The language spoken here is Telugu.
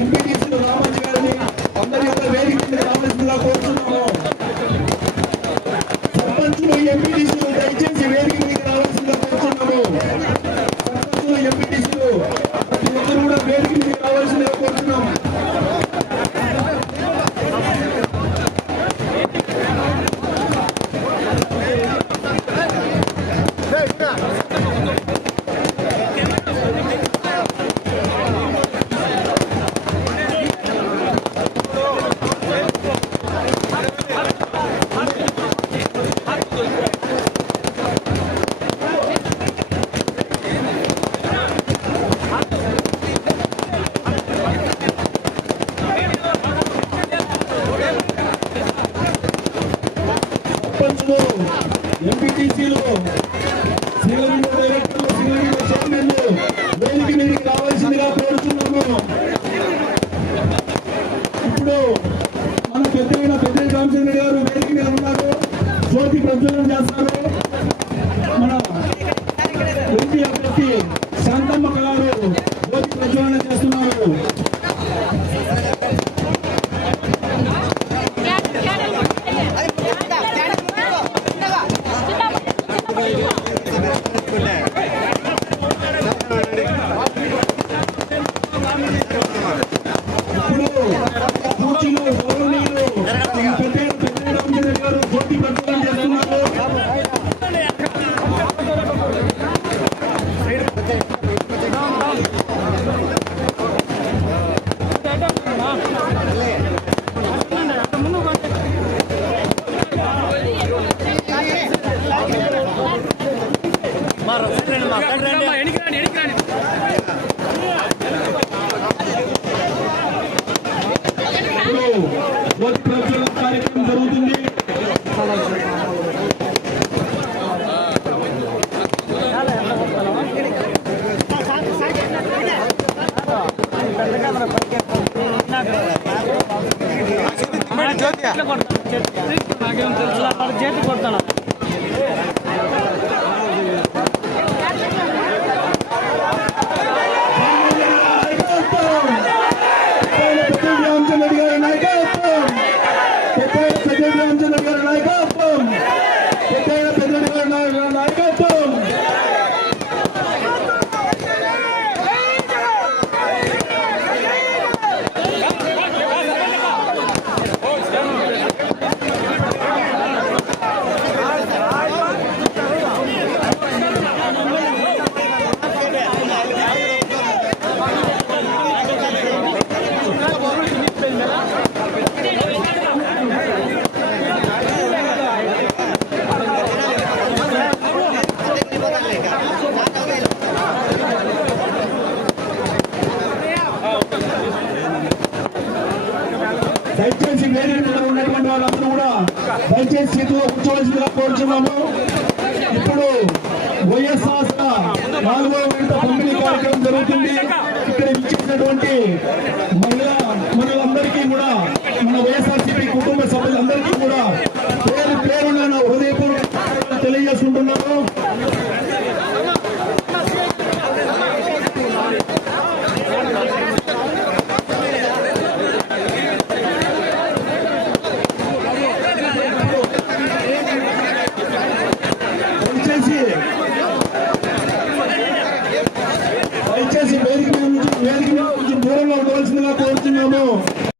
ఎంపీటీసీలు సర్పంచులు ఎంపీటీసీలు సింగల్ డైరెక్టర్లు చైర్మన్లు కోరుతున్నాము ఇప్పుడు మన పెద్దయిన పెద్ద రామచంద్ర గారు వేదిక మీద ఉన్నారు. జ్యోతి చేస్తారు చేతి కొడతాను చేతి కొడతాను Come దయచేసి వేదిక ఉన్నటువంటి వాళ్ళందరూ కూడా దయచేసి సీట్లో కూర్చోవలసిందిగా కోరుచున్నాము. ఇప్పుడు వైఎస్ఆర్ నాలుగో విడత పంపిణీ కార్యక్రమం జరుగుతుంది. ఇక్కడ ఇచ్చేసినటువంటి మహిళా దయచేసి వేదిక